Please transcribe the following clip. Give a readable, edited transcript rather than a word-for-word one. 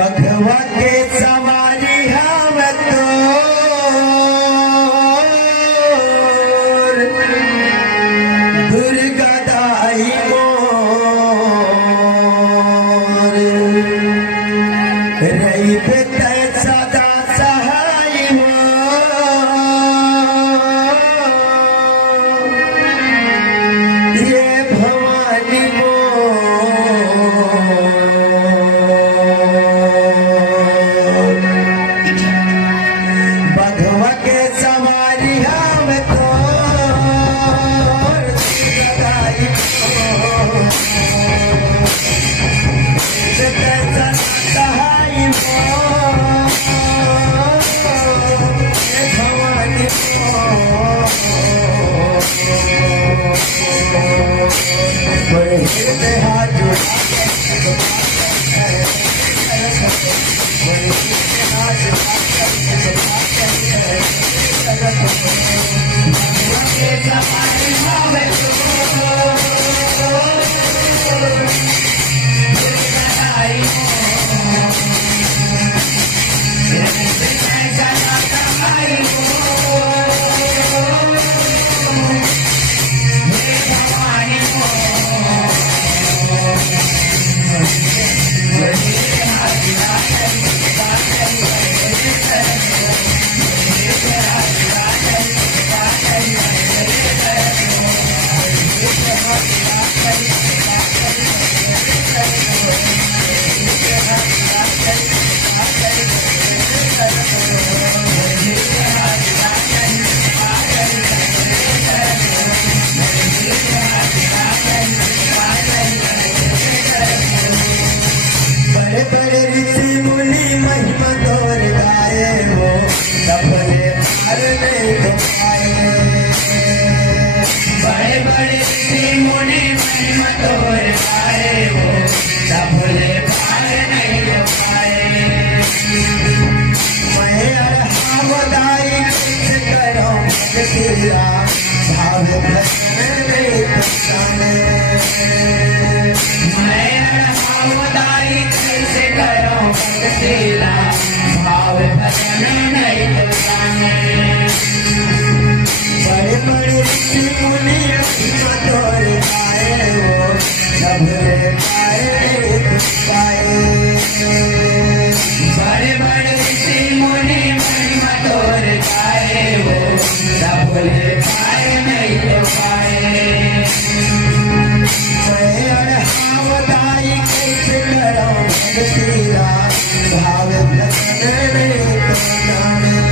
भगवा के सवारी हम तो दुर्गा दाई मोर रही पे सदा सहाय हो ये भवानी भगवा के सवारी हम तो सहाय भवानी बड़े हृदय हाथ जोड़ा बड़े बड़े ऋषि मुनि महिमा तोर गाए हो सपने हर नहीं तो पाए बड़े बड़े ऋषि मुनि महिमा तोर गाए हो सपने पार नहीं तो पाए मैं अरहावदाई किस करो तेरा भाव भजन नहीं तो जाने मैं अरहावदाई कैसे करो तेरा भाव भजन नहीं तो जाने बड़े बड़े ऋषि मुनि महिमा तोर गाए हो सबने पाए पाए बड़े बड़े ऋषि मुनि महिमा तोर गाए हो सबने पाए नहीं तो पाए मैं अरहावदाई कैसे करो तेरा भाव भजन नहीं तो जाने